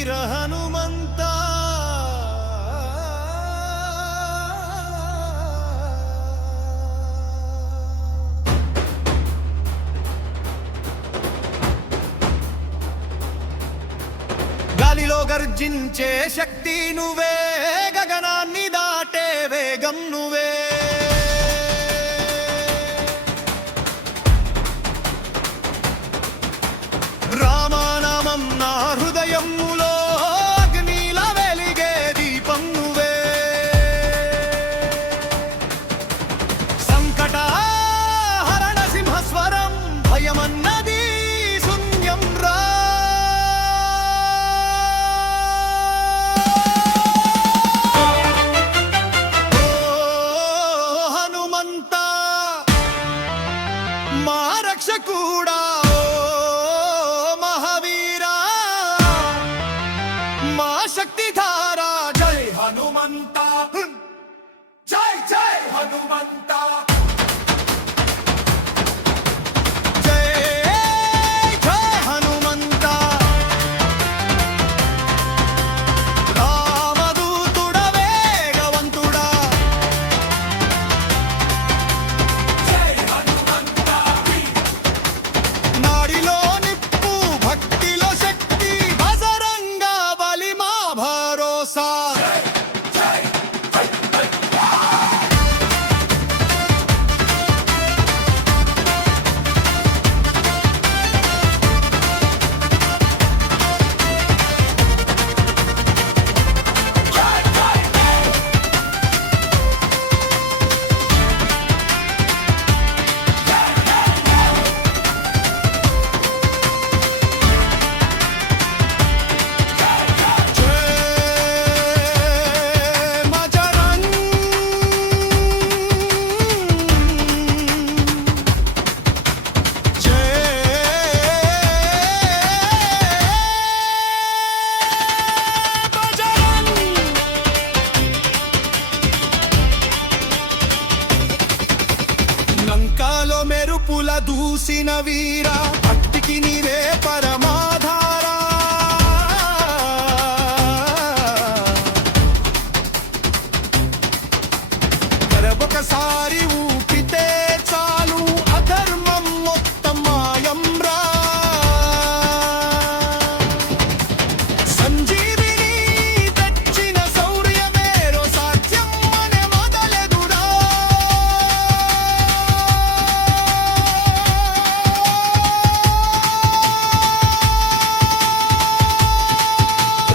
వీర హనుమంత గాలిలో గర్జించే శక్తి నువ్వే, గగనాన్ని దాటే వేగం నువ్వే. రామనామం నా హృదయములో అగ్నిలా వెలిగే దీపం నువ్వే. సంకట హరణ సింహస్వరం భయమన్నది శూన్యం రా. హనుమంత మా రక్షకుడా, శక్తిధార. జై హనుమంత, జై జై హనుమంత, జై జై హనుమంత. రామదూతుడా వేగవంతుడా, జై హనుమంత. నాడిలో నిప్పు, భక్తిలో శక్తి, బజరంగా బలి మా భరోసా. లంకాలో మెరుపుల దూసిన వీరా, భక్తికి నీవే పరమాధారా. ఒకసారి ఊపితే చాలు అధర్మం మొత్తం మాయం రా. సంజీవిని తెచ్చిన శౌర్యమేరో సాధ్యం అనే మొదలెదురా.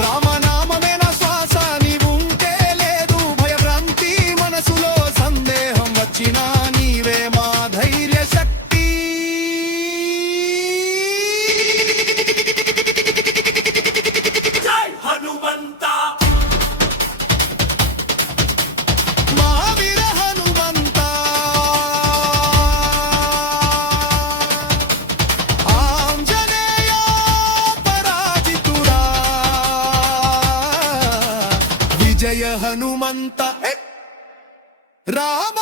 రామనామమే నా శ్వాస, నీవుంటే లేదు భయభ్రాంతి మనసులో. సందేహం వచ్చినా నీవే మా ధైర్య శక్తి. జై హనుమంత, మహావీర హనుమంత. ఆంజనేయ పరాజితుడా, విజయ హనుమంత. రామ